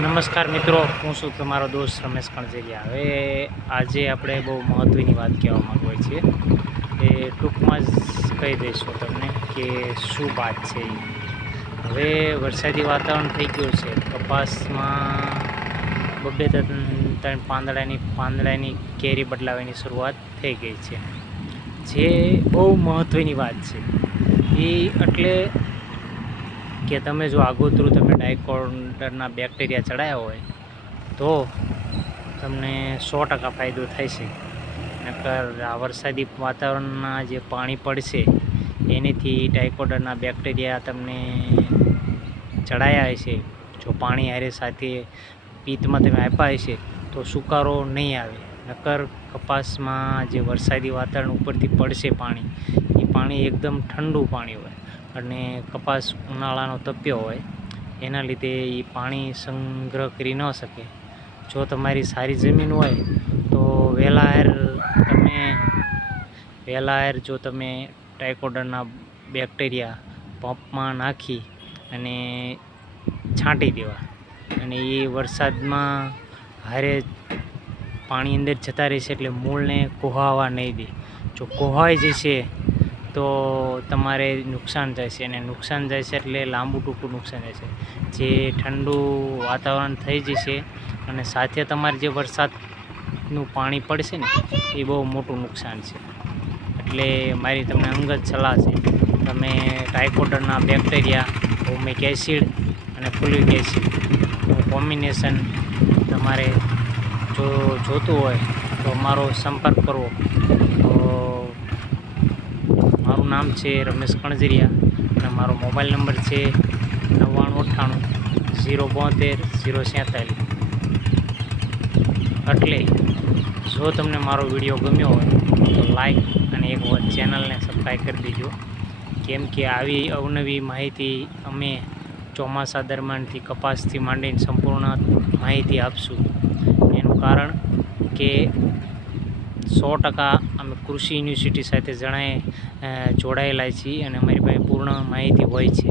નમસ્કાર મિત્રો, હું છું તમારો દોસ્ત રમેશ કણજેરિયા હવે આજે આપણે બહુ મહત્ત્વની વાત કહેવા માગીએ છીએ એ ટૂંકમાં જ કહી દઈશું તમને કે શું વાત છે એ. હવે વરસાદી વાતાવરણ થઈ ગયું છે. કપાસમાં બબે ત્રણ પાંદડાની પાંદડાની કેરી બદલાવાની શરૂઆત થઈ ગઈ છે. જે બહુ મહત્ત્વની વાત છે. એ એટલે કે તમે જો આગોતરું તમે ડાયકોન્ડરના બેક્ટેરિયા ચડાયા હોય, તો તમને સો ટકા ફાયદો છે નકર આ વરસાદી વાતાવરણના જે પાણી પડશે, એનેથી ડાયકોડરના બેક્ટેરિયા તમને ચડાયા હશે. જો પાણી હારે સાથે પિત્તમાં તમે આપ્યા હશે, તો સુકારો નહીં આવે. નકર કપાસમાં જે વરસાદી વાતાવરણ ઉપરથી પડશે પાણી, એ પાણી એકદમ ઠંડુ પાણી હોય અને કપાસ ઉનાળાનો તપ્યો હોય, એના લીધે એ પાણી સંગ્રહ કરી ન શકે. જો તમારી સારી જમીન હોય, તો વહેલાહેર તમે વહેલાહેર જો તમે ટાઇકોડરના બેક્ટેરિયા પંપમાં નાખી અને છાંટી દેવા અને એ વરસાદમાં હારે પાણી અંદર જતા રહેશે એટલે મૂળને કોહાવા નહીં દે. જો કોહાઈ જશે તો તમારે નુકસાન જશે અને નુકસાન જાય છે એટલે લાંબુ ટૂંકું નુકસાન જાય છે જે ઠંડુ વાતાવરણ થઈ જશે અને સાથે તમારે જે વરસાદનું પાણી પડશે ને, એ બહુ મોટું નુકસાન છે. એટલે મારી તમને અંગત સલાહ છે, તમે ટાઇકોડરના બેક્ટેરિયા હોમિક એસિડ અને ફુલિક એસિડ કોમ્બિનેશન તમારે જો જોતું હોય તો મારો સંપર્ક કરવો. તો મારું નામ છે રમેશ કણજરિયા અને મારો મોબાઈલ નંબર છે નવ્વાણું અઠ્ઠાણું ઝીરો બોતેર ઝીરો સેંતાલીસ એટલે જો તમને મારો વીડિયો ગમ્યો હોય તો લાઈક અને એક ચેનલને સબસ્ક્રાઈબ કરી દેજો. કેમ કે આવી અવનવી માહિતી અમે ચોમાસા દરમિયાનથી કપાસથી માંડીને સંપૂર્ણ માહિતી આપશું. કારણ કે સો ટકા અમે કૃષિ યુનિવર્સિટી સાથે જણાય જોડાયેલા છીએ અને અમારી પાસે પૂર્ણ માહિતી હોય છે.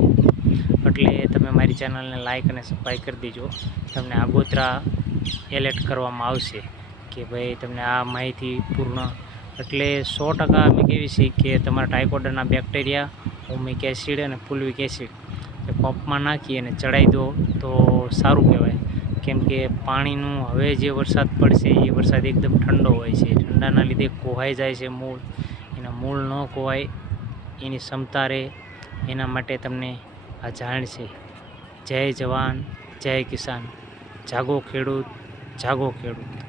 એટલે તમે મારી ચેનલને લાઇક અને સબસ્ક્રાઈબ કરી દેજો. તમને આગોતરા એલર્ટ કરવામાં આવશે કે ભાઈ તમને આ માહિતી પૂર્ણ. એટલે સો ટકા અમે કહેવી છીએ કે તમારા ટાઇકોડરના બેક્ટેરિયા ઓમિક એસિડ અને ફુલવિક એસિડ એ પંપમાં નાખી અને ચડાવી દો તો સારું કહેવાય. કેમ કે પાણીનું હવે જે વરસાદ પડશે એ વરસાદ એકદમ ઠંડો હોય છે. ઠંડાના લીધે કોહાઈ જાય છે મૂળ. એના મૂળ ન કોવાય એની ક્ષમતા રહે. એના માટે તમને આ જાણ છે. જય જવાન, જય કિસાન. જાગો ખેડૂત જાગો ખેડૂત.